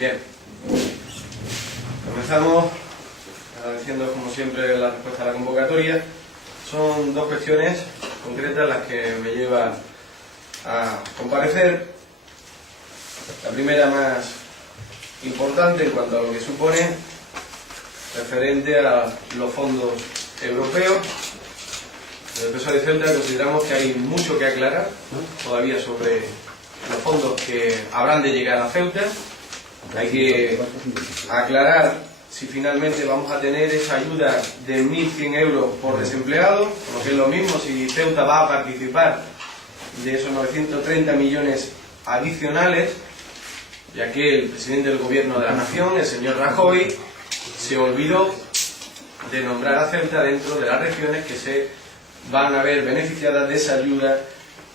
Bien, comenzamos agradeciendo como siempre la respuesta a la convocatoria. Son dos cuestiones concretas las que me llevan a comparecer. La primera, más importante en cuanto a lo que supone, referente a los fondos europeos. Desde el PSOE de Ceuta consideramos que hay mucho que aclarar todavía sobre los fondos que habrán de llegar a Ceuta. Hay que aclarar si finalmente vamos a tener esa ayuda de 1.100 euros por desempleado, lo que es lo mismo si Ceuta va a participar de esos 930 millones adicionales, ya que el presidente del gobierno de la nación, el señor Rajoy, se olvidó de nombrar a Ceuta dentro de las regiones que se van a ver beneficiadas de esa ayuda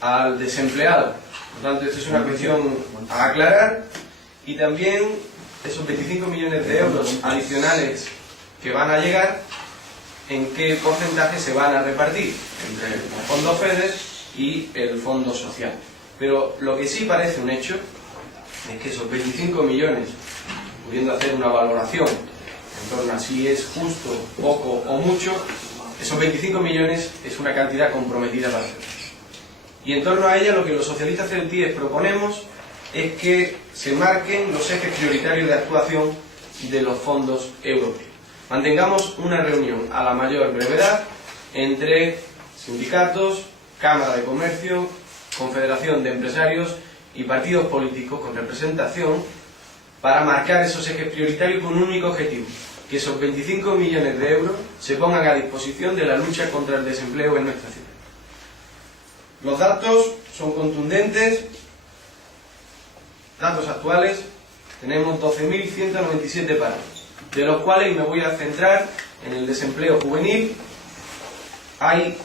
al desempleado. Por lo tanto, esto es una cuestión a aclarar. Y también esos 25 millones de euros adicionales que van a llegar, en qué porcentaje se van a repartir entre el fondo FEDER y el fondo social. Pero lo que sí parece un hecho es que esos 25 millones, pudiendo hacer una valoración en torno a si es justo, poco o mucho, esos 25 millones es una cantidad comprometida para Ceuta. Y en torno a ella lo que los socialistas ceutíes proponemos es que se marquen los ejes prioritarios de actuación de los fondos europeos. Mantengamos una reunión a la mayor brevedad entre sindicatos, Cámara de Comercio, Confederación de Empresarios y partidos políticos con representación para marcar esos ejes prioritarios con un único objetivo: que esos 25 millones de euros se pongan a disposición de la lucha contra el desempleo en nuestra ciudad. Los datos son contundentes. Datos actuales: tenemos 12.197 parados, de los cuales, y me voy a centrar en el desempleo juvenil, hay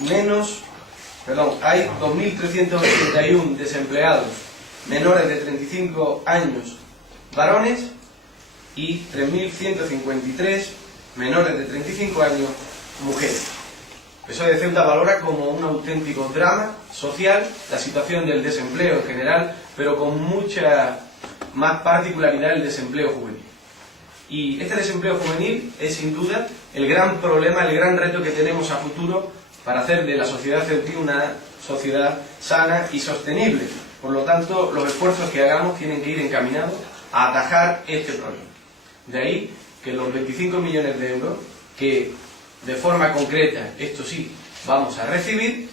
2.381 desempleados menores de 35 años varones y 3.153 menores de 35 años mujeres. El PSOE de Ceuta valora como un auténtico drama social la situación del desempleo en general, pero con mucha más particularidad el desempleo juvenil. Y este desempleo juvenil es sin duda el gran problema, el gran reto que tenemos a futuro para hacer de la sociedad ceutí una sociedad sana y sostenible. Por lo tanto, los esfuerzos que hagamos tienen que ir encaminados a atajar este problema. De ahí que los 25 millones de euros que de forma concreta, esto sí, vamos a recibir,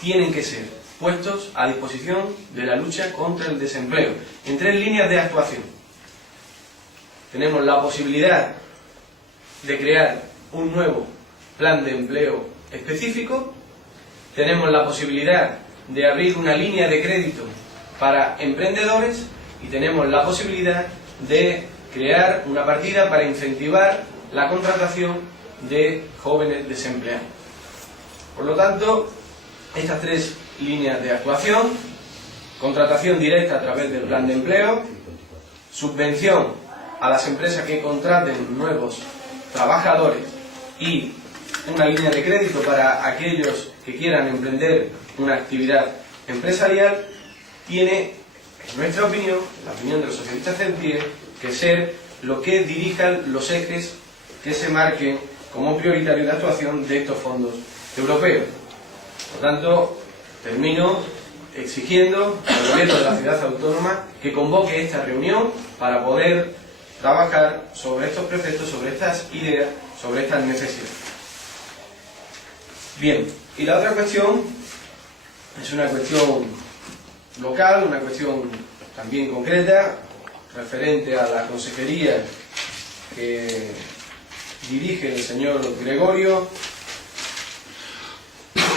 tienen que ser puestos a disposición de la lucha contra el desempleo en 3 líneas de actuación. Tenemos la posibilidad de crear un nuevo plan de empleo específico, tenemos la posibilidad de abrir una línea de crédito para emprendedores y tenemos la posibilidad de crear una partida para incentivar la contratación de jóvenes desempleados. Por lo tanto, estas 3 líneas de actuación: contratación directa a través del plan de empleo, subvención a las empresas que contraten nuevos trabajadores y una línea de crédito para aquellos que quieran emprender una actividad empresarial, tiene, en nuestra opinión, la opinión de los socialistas ceutíes, que ser lo que dirijan los ejes que se marquen como prioritario de actuación de estos fondos europeos. Por tanto, termino exigiendo al gobierno de la ciudad autónoma que convoque esta reunión para poder trabajar sobre estos preceptos, sobre estas ideas, sobre estas necesidades. Bien, y la otra cuestión es una cuestión local, una cuestión también concreta, referente a la consejería que dirige el señor Gregorio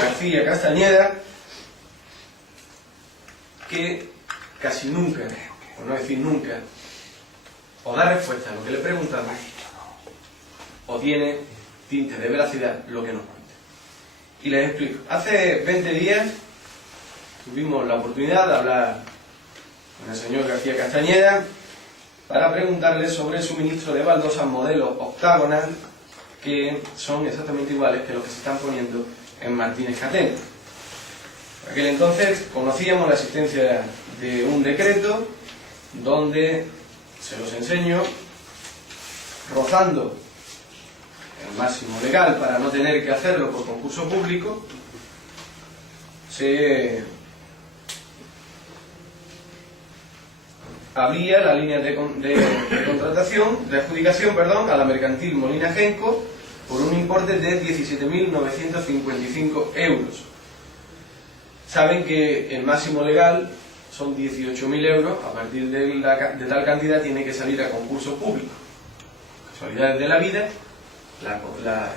García Castañeda, que casi nunca, por no decir nunca, o da respuesta a lo que le preguntamos, o tiene tintes de veracidad lo que nos cuenta. Y les explico. Hace 20 días tuvimos la oportunidad de hablar con el señor García Castañeda para preguntarle sobre el suministro de baldosas modelo octagonal, que son exactamente iguales que los que se están poniendo en Martínez Catena. En aquel entonces conocíamos la existencia de un decreto donde se los enseño, rozando el máximo legal para no tener que hacerlo por concurso público, se abría la línea de contratación, de adjudicación, perdón, a la mercantil Molina Genco por un importe de 17.955 euros. Saben que el máximo legal son 18.000 euros, a partir de tal cantidad tiene que salir a concurso público. Casualidades de la vida,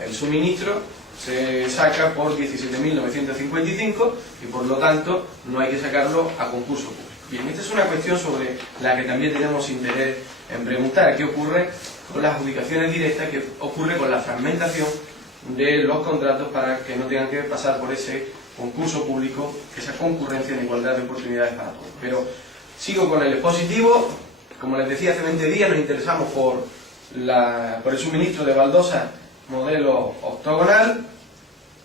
el suministro se saca por 17.955 y por lo tanto no hay que sacarlo a concurso público. Bien, esta es una cuestión sobre la que también tenemos interés en preguntar. ¿Qué ocurre con las adjudicaciones directas? ¿Qué ocurre con la fragmentación de los contratos para que no tengan que pasar por ese concurso público, esa concurrencia en igualdad de oportunidades para todos? Pero sigo con el expositivo. Como les decía, hace 20 días nos interesamos por el suministro de baldosa modelo octogonal.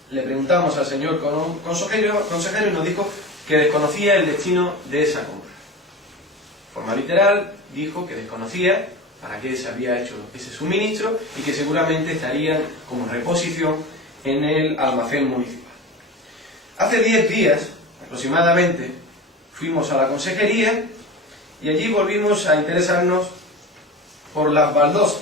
Le preguntamos al señor consejero y nos dijo que desconocía el destino de esa compra. De forma literal, dijo que desconocía para qué se había hecho ese suministro y que seguramente estarían como reposición en el almacén municipal. Hace 10 días, aproximadamente, fuimos a la consejería y allí volvimos a interesarnos por las baldosas.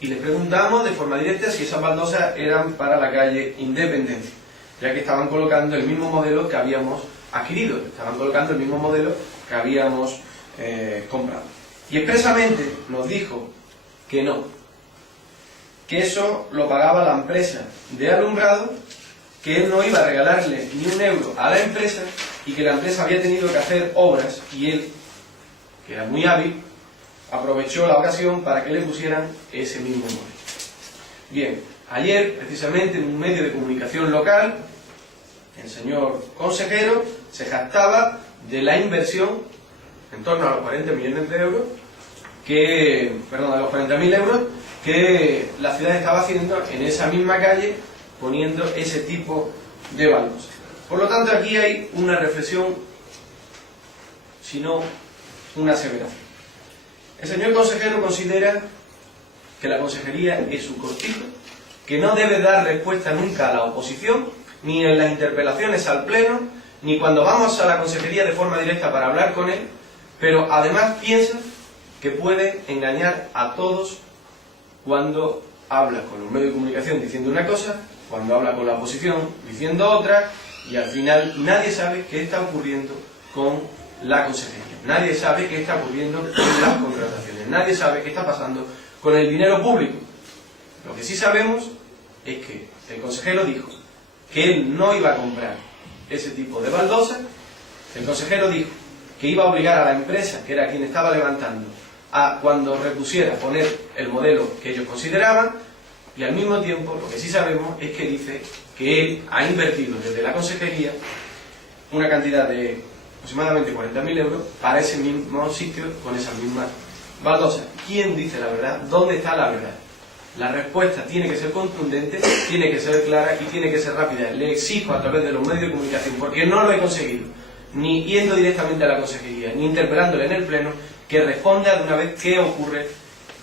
Y le preguntamos de forma directa si esas baldosas eran para la calle Independencia, ya que estaban colocando el mismo modelo que habíamos adquirido, estaban colocando el mismo modelo que habíamos comprado. Y expresamente nos dijo que no, que eso lo pagaba la empresa de alumbrado, que él no iba a regalarle ni un euro a la empresa y que la empresa había tenido que hacer obras y él, que era muy hábil, aprovechó la ocasión para que le pusieran ese mismo modelo. Bien, ayer, precisamente, en un medio de comunicación local, el señor consejero se jactaba de la inversión en torno a los 40 millones de euros, a los 40.000 euros, que la ciudad estaba haciendo en esa misma calle, poniendo ese tipo de baldosas. Por lo tanto, aquí hay una reflexión, si no una aseveración. El señor consejero considera que la consejería es su cortijo, que no debe dar respuesta nunca a la oposición, ni en las interpelaciones al pleno, ni cuando vamos a la consejería de forma directa para hablar con él, pero además piensa que puede engañar a todos cuando habla con los medios de comunicación diciendo una cosa, cuando habla con la oposición diciendo otra, y al final nadie sabe qué está ocurriendo con la consejería. Nadie sabe qué está ocurriendo con las contrataciones. Nadie sabe qué está pasando con el dinero público. Lo que sí sabemos es que el consejero dijo que él no iba a comprar ese tipo de baldosas. El consejero dijo que iba a obligar a la empresa, que era quien estaba levantando, a cuando repusiera poner el modelo que ellos consideraban, y al mismo tiempo lo que sí sabemos es que dice que él ha invertido desde la consejería una cantidad de aproximadamente 40.000 euros para ese mismo sitio con esas mismas baldosas. ¿Quién dice la verdad? ¿Dónde está la verdad? La respuesta tiene que ser contundente, tiene que ser clara y tiene que ser rápida. Le exijo a través de los medios de comunicación, porque no lo he conseguido, ni yendo directamente a la consejería, ni interpelándole en el pleno, que responda de una vez qué ocurre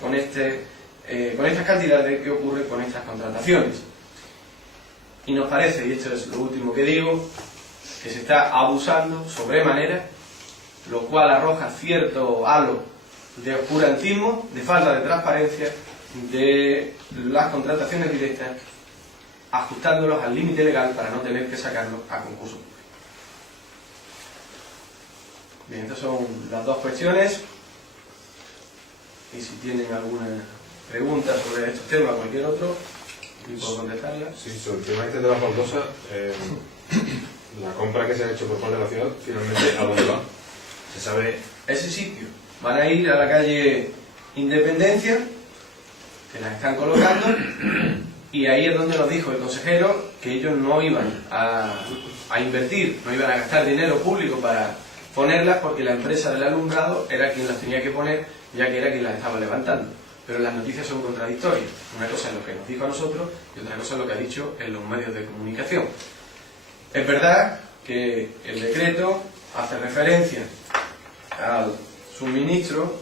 con estas cantidades, qué ocurre con estas contrataciones. Y nos parece, y esto es lo último que digo, que se está abusando sobremanera, lo cual arroja cierto halo de oscurantismo, de falta de transparencia de las contrataciones directas, ajustándolos al límite legal para no tener que sacarlos a concurso público. Bien, estas son las dos cuestiones, y si tienen alguna pregunta sobre estos temas o cualquier otro, puedo contestarla. Sí, sobre el tema este de las baldosas, la compra que se ha hecho por parte de la ciudad, finalmente, ¿a dónde va? ¿Se sabe? Ese sitio. Van a ir a la calle Independencia, que las están colocando, y ahí es donde nos dijo el consejero que ellos no iban a invertir, no iban a gastar dinero público para ponerlas, porque la empresa del alumbrado era quien las tenía que poner, ya que era quien las estaba levantando. Pero las noticias son contradictorias. Una cosa es lo que nos dijo a nosotros y otra cosa es lo que ha dicho en los medios de comunicación. Es verdad que el decreto hace referencia al suministro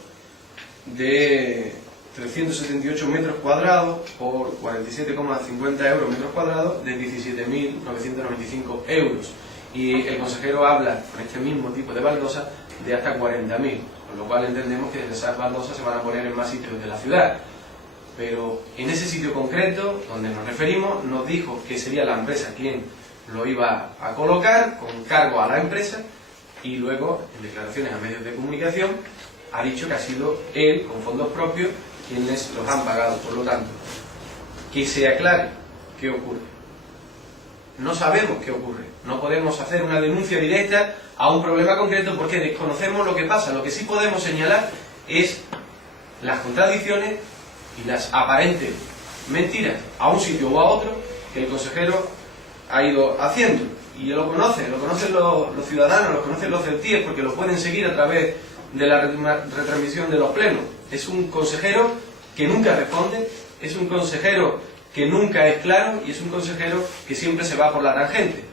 de 378 metros cuadrados por 47,50 euros metros cuadrados de 17.995 euros. Y el consejero habla, con este mismo tipo de baldosa, de hasta 40.000, con lo cual entendemos que esas baldosas se van a poner en más sitios de la ciudad. Pero en ese sitio concreto, donde nos referimos, nos dijo que sería la empresa quien lo iba a colocar, con cargo a la empresa, y luego, en declaraciones a medios de comunicación, ha dicho que ha sido él, con fondos propios, quienes los han pagado. Por lo tanto, que se aclare qué ocurre. No sabemos qué ocurre. No podemos hacer una denuncia directa a un problema concreto porque desconocemos lo que pasa. Lo que sí podemos señalar es las contradicciones y las aparentes mentiras a un sitio o a otro que el consejero ha ido haciendo. Y lo conocen los ciudadanos, lo conocen los celtíes, porque lo pueden seguir a través de la retransmisión de los plenos. Es un consejero que nunca responde, es un consejero que nunca es claro y es un consejero que siempre se va por la tangente.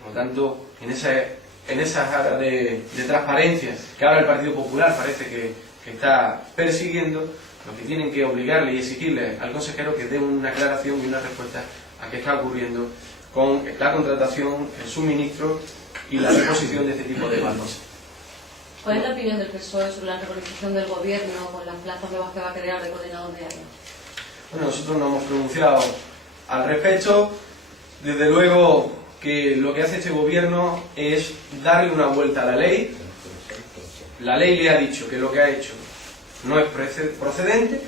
Por lo tanto, en esa área de transparencia que ahora el Partido Popular parece que está persiguiendo, lo que tienen que obligarle y exigirle al consejero que dé una aclaración y una respuesta a qué está ocurriendo con la contratación, el suministro y la reposición de este tipo de baldosas. ¿Cuál es la opinión del PSOE sobre la reorganización del gobierno con las plazas nuevas que va a crear de coordinador de área? Bueno, nosotros nos hemos pronunciado al respecto. Desde luego que lo que hace este gobierno es darle una vuelta a la ley. La ley le ha dicho que lo que ha hecho no es procedente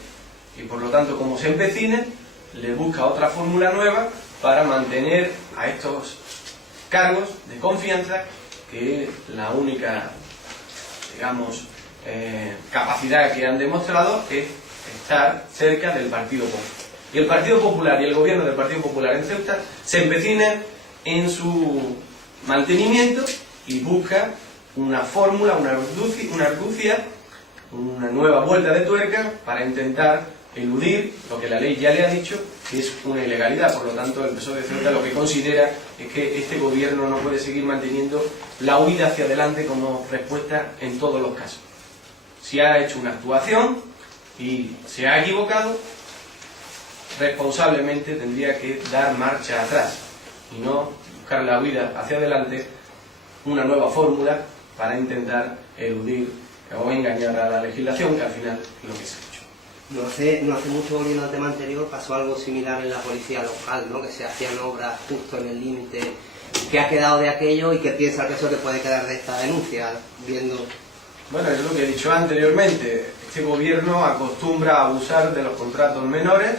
y por lo tanto, como se empecine, le busca otra fórmula nueva para mantener a estos cargos de confianza, que la única, digamos, capacidad que han demostrado es estar cerca del Partido Popular. Y el Partido Popular y el gobierno del Partido Popular en Ceuta se empecinan en su mantenimiento y busca una fórmula, una argucia, una nueva vuelta de tuerca para intentar eludir lo que la ley ya le ha dicho que es una ilegalidad. Por lo tanto, el PSOE de Ceuta lo que considera es que este gobierno no puede seguir manteniendo la huida hacia adelante como respuesta en todos los casos. Si ha hecho una actuación y se ha equivocado, responsablemente tendría que dar marcha atrás y no buscar la huida hacia adelante, una nueva fórmula para intentar eludir o engañar a la legislación, que al final es lo que se ha hecho. No hace mucho, volviendo al tema anterior, pasó algo similar en la policía local, ¿no? Que se hacían obras justo en el límite. ¿Qué ha quedado de aquello y qué piensa el PSOE que puede quedar de esta denuncia? Viendo... Bueno, es lo que he dicho anteriormente. Este gobierno acostumbra a abusar de los contratos menores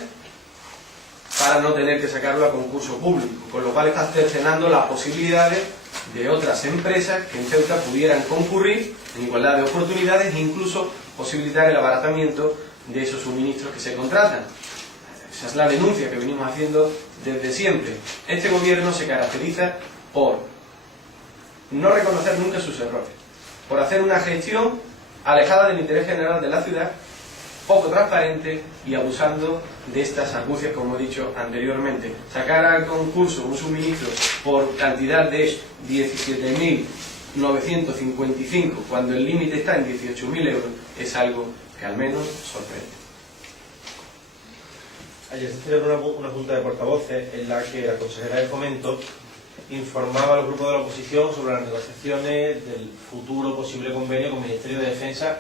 para no tener que sacarlo a concurso público, con lo cual está cercenando las posibilidades de otras empresas que en Ceuta pudieran concurrir en igualdad de oportunidades e incluso posibilitar el abaratamiento de esos suministros que se contratan. Esa es la denuncia que venimos haciendo desde siempre. Este gobierno se caracteriza por no reconocer nunca sus errores, por hacer una gestión alejada del interés general de la ciudad, poco transparente y abusando de estas argucias, como he dicho anteriormente. Sacar al concurso un suministro por cantidad de 17.955 cuando el límite está en 18.000 euros es algo que al menos sorprende. Ayer se celebró una junta de portavoces en la que la consejera de Fomento informaba a los grupos de la oposición sobre las negociaciones del futuro posible convenio con el Ministerio de Defensa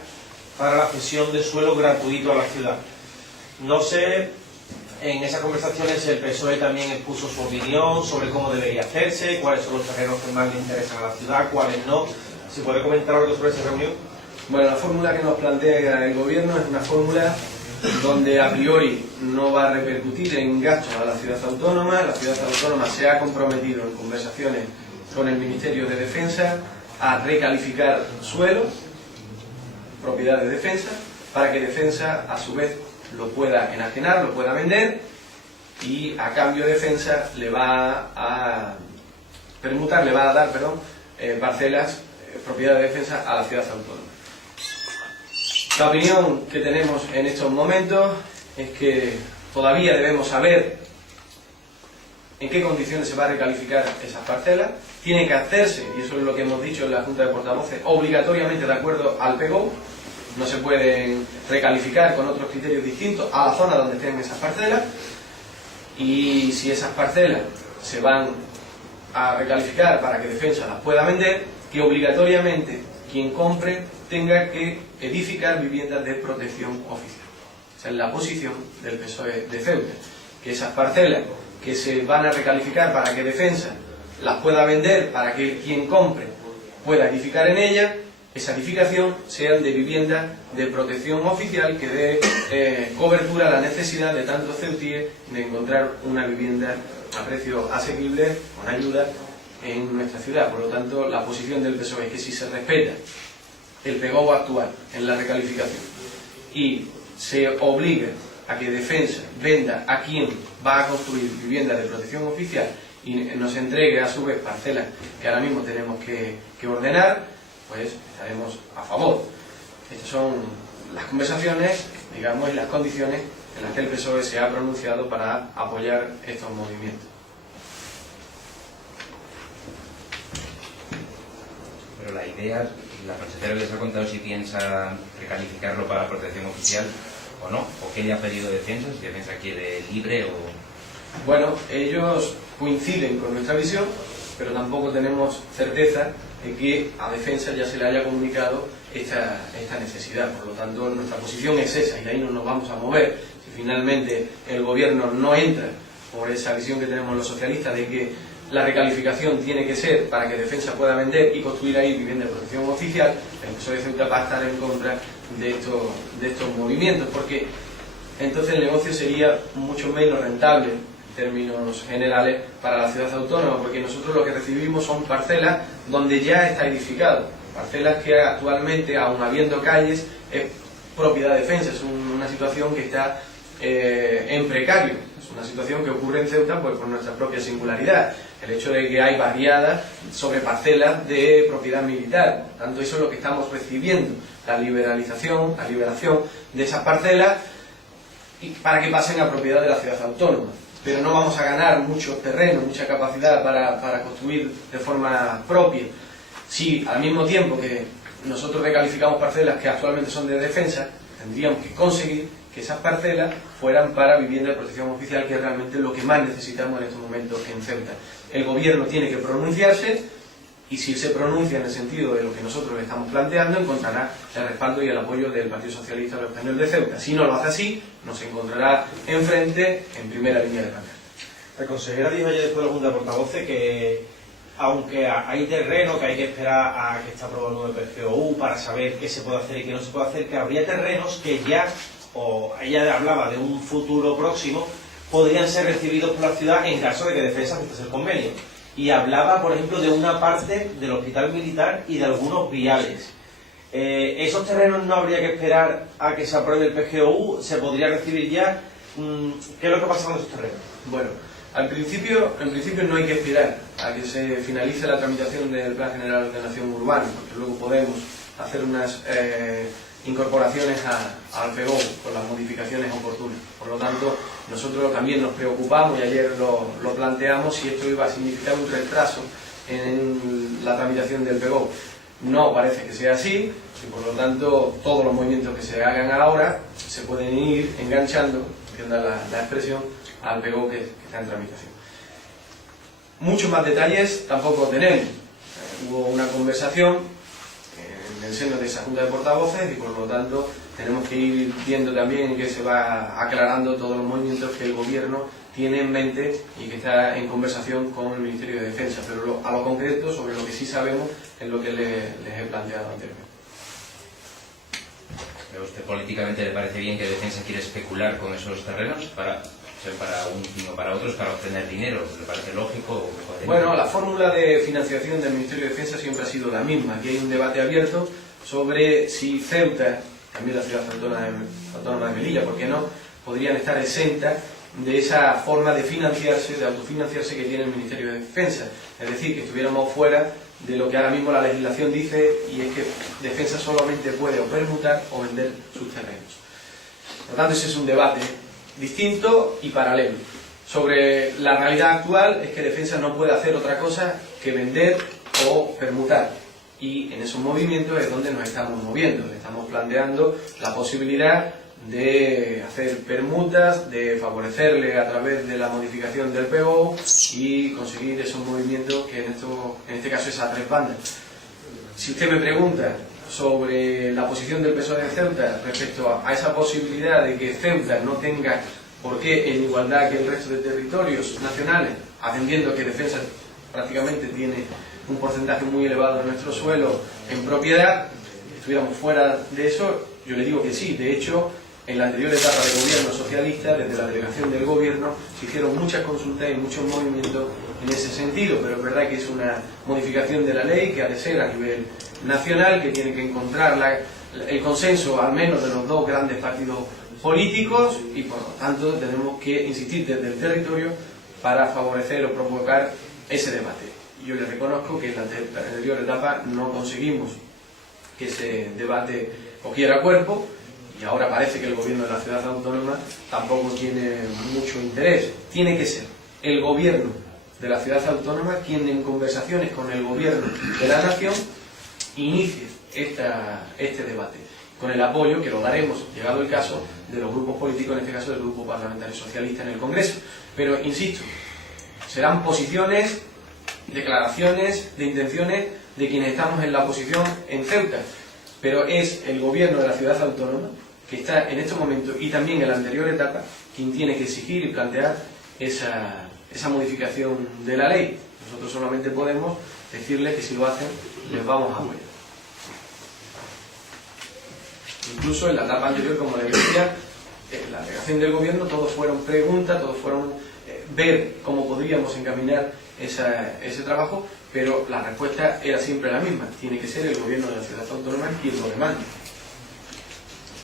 para la cesión de suelo gratuito a la ciudad. No sé, en esas conversaciones el PSOE también expuso su opinión sobre cómo debería hacerse, cuáles son los terrenos que más le interesan a la ciudad, cuáles no. ¿Se puede comentar algo sobre esa reunión? Bueno, la fórmula que nos plantea el gobierno es una fórmula donde a priori no va a repercutir en gastos a la ciudad autónoma. La ciudad autónoma se ha comprometido en conversaciones con el Ministerio de Defensa a recalificar suelo, propiedad de Defensa, para que Defensa a su vez lo pueda enajenar, lo pueda vender, y a cambio Defensa le va a dar parcelas, propiedad de Defensa a la ciudad autónoma. La opinión que tenemos en estos momentos es que todavía debemos saber en qué condiciones se va a recalificar esas parcelas. Tiene que hacerse, y eso es lo que hemos dicho en la Junta de Portavoces, obligatoriamente de acuerdo al PGO, no se pueden recalificar con otros criterios distintos a la zona donde estén esas parcelas, y si esas parcelas se van a recalificar para que Defensa las pueda vender, que obligatoriamente quien compre tenga que edificar viviendas de protección oficial. Esa es la posición del PSOE de Ceuta, que esas parcelas que se van a recalificar para que Defensa las pueda vender, para que quien compre pueda edificar en ellas, esa edificación sean de viviendas de protección oficial que dé cobertura a la necesidad de tantos ceutíes de encontrar una vivienda a precio asequible, con ayuda, en nuestra ciudad. Por lo tanto, la posición del PSOE es que si se respeta el PGOV actual en la recalificación y se obliga a que Defensa venda a quien va a construir viviendas de protección oficial y nos entregue a su vez parcelas que ahora mismo tenemos que ordenar, pues estaremos a favor. Estas son las conversaciones, digamos, y las condiciones en las que el PSOE se ha pronunciado para apoyar estos movimientos. Pero la idea, la consejera les ha contado si piensa recalificarlo para protección oficial o no, o qué le ha pedido Defensa, si Defensa quiere libre o... Bueno, ellos coinciden con nuestra visión, pero tampoco tenemos certeza de que a Defensa ya se le haya comunicado esta necesidad. Por lo tanto, nuestra posición es esa y de ahí no nos vamos a mover. Si finalmente el gobierno no entra por esa visión que tenemos los socialistas de que la recalificación tiene que ser para que Defensa pueda vender y construir ahí vivienda de protección oficial, el PSOE de Ceuta va a estar en contra de estos movimientos, porque entonces el negocio sería mucho menos rentable en términos generales para la ciudad autónoma, porque nosotros lo que recibimos son parcelas donde ya está edificado, parcelas que actualmente, aun habiendo calles, es propiedad de Defensa. Es una situación que está en precario, es una situación que ocurre en Ceuta pues, por nuestra propia singularidad, el hecho de que hay barriadas sobre parcelas de propiedad militar. Por tanto, eso es lo que estamos recibiendo, la liberación de esas parcelas para que pasen a propiedad de la ciudad autónoma. Pero no vamos a ganar mucho terreno, mucha capacidad para construir de forma propia. Si al mismo tiempo que nosotros recalificamos parcelas que actualmente son de Defensa, tendríamos que conseguir que esas parcelas fueran para vivienda de protección oficial, que es realmente lo que más necesitamos en estos momentos en Ceuta. El gobierno tiene que pronunciarse, y si se pronuncia en el sentido de lo que nosotros le estamos planteando, encontrará el respaldo y el apoyo del Partido Socialista Obrero Español de Ceuta. Si no lo hace así, nos encontrará enfrente en primera línea de pancarta. La consejera dijo ayer después de la Junta de Portavoces que aunque hay terreno, que hay que esperar a que esté aprobado el nuevo PGOU para saber qué se puede hacer y qué no se puede hacer, que habría terrenos que ya, o ella hablaba de un futuro próximo, podrían ser recibidos por la ciudad en caso de que Defensa aceptase el convenio. Y hablaba, por ejemplo, de una parte del hospital militar y de algunos viales. ¿Esos terrenos no habría que esperar a que se apruebe el PGOU? ¿Se podría recibir ya? ¿Qué es lo que pasa con esos terrenos? Bueno, en principio no hay que esperar a que se finalice la tramitación del Plan General de Ordenación Urbana, porque luego podemos hacer unas incorporaciones al PGOU con las modificaciones oportunas. Por lo tanto, nosotros también nos preocupamos, y ayer lo planteamos, si esto iba a significar un retraso en la tramitación del PGOU. No parece que sea así, y por lo tanto todos los movimientos que se hagan ahora se pueden ir enganchando, que da la expresión, al PGOU que está en tramitación. Muchos más detalles tampoco tenemos. Hubo una conversación en el seno de esa Junta de Portavoces y por lo tanto tenemos que ir viendo también que se va aclarando todos los movimientos que el Gobierno tiene en mente y que está en conversación con el Ministerio de Defensa, pero a lo concreto, sobre lo que sí sabemos, es lo que les he planteado anteriormente. ¿Pero a usted políticamente le parece bien que Defensa quiere especular con esos terrenos para un fin o para otros, para obtener dinero? ¿Le parece lógico? Bueno, la fórmula de financiación del Ministerio de Defensa siempre ha sido la misma. Aquí hay un debate abierto sobre si Ceuta, también la ciudad autónoma de Melilla, ¿por qué no?, podrían estar exentas de esa forma de financiarse, de autofinanciarse que tiene el Ministerio de Defensa. Es decir, que estuviéramos fuera de lo que ahora mismo la legislación dice, y es que Defensa solamente puede o permutar o vender sus terrenos. Por lo tanto, ese es un debate distinto y paralelo. Sobre la realidad actual es que Defensa no puede hacer otra cosa que vender o permutar. y en esos movimientos es donde nos estamos moviendo. Le estamos planteando la posibilidad de hacer permutas, de favorecerle a través de la modificación del PO y conseguir esos movimientos que en este caso es a 3 bandas. Si usted me pregunta sobre la posición del PSOE de Ceuta respecto a esa posibilidad de que Ceuta no tenga por qué en igualdad que el resto de territorios nacionales, atendiendo que Defensa prácticamente tiene un porcentaje muy elevado de nuestro suelo en propiedad, estuviéramos fuera de eso, yo le digo que sí. De hecho, en la anterior etapa de gobierno socialista, desde la delegación del gobierno, se hicieron muchas consultas y muchos movimientos en ese sentido, pero es verdad que es una modificación de la ley que ha de ser a nivel nacional, que tiene que encontrar el consenso al menos de los 2 grandes partidos políticos, y por lo tanto tenemos que insistir desde el territorio para favorecer o provocar ese debate. Yo le reconozco que en la anterior etapa no conseguimos que ese debate cogiera cuerpo, y ahora parece que el gobierno de la ciudad autónoma tampoco tiene mucho interés. Tiene que ser el gobierno de la ciudad autónoma quien, en conversaciones con el gobierno de la nación, inicie este debate, con el apoyo, que lo daremos, llegado el caso, de los grupos políticos, en este caso del Grupo Parlamentario Socialista en el Congreso. Pero, insisto, serán posiciones, declaraciones de intenciones de quienes estamos en la oposición en Ceuta, pero es el gobierno de la ciudad autónoma que está en estos momentos, y también en la anterior etapa, quien tiene que exigir y plantear esa modificación de la ley. Nosotros solamente podemos decirles que si lo hacen, les vamos a apoyar. Incluso en la etapa anterior, como les decía, la delegación del gobierno, todos fueron preguntas, todos fueron ver cómo podríamos encaminar ese trabajo, pero la respuesta era siempre la misma: tiene que ser el gobierno de la ciudad autónoma quien lo demande.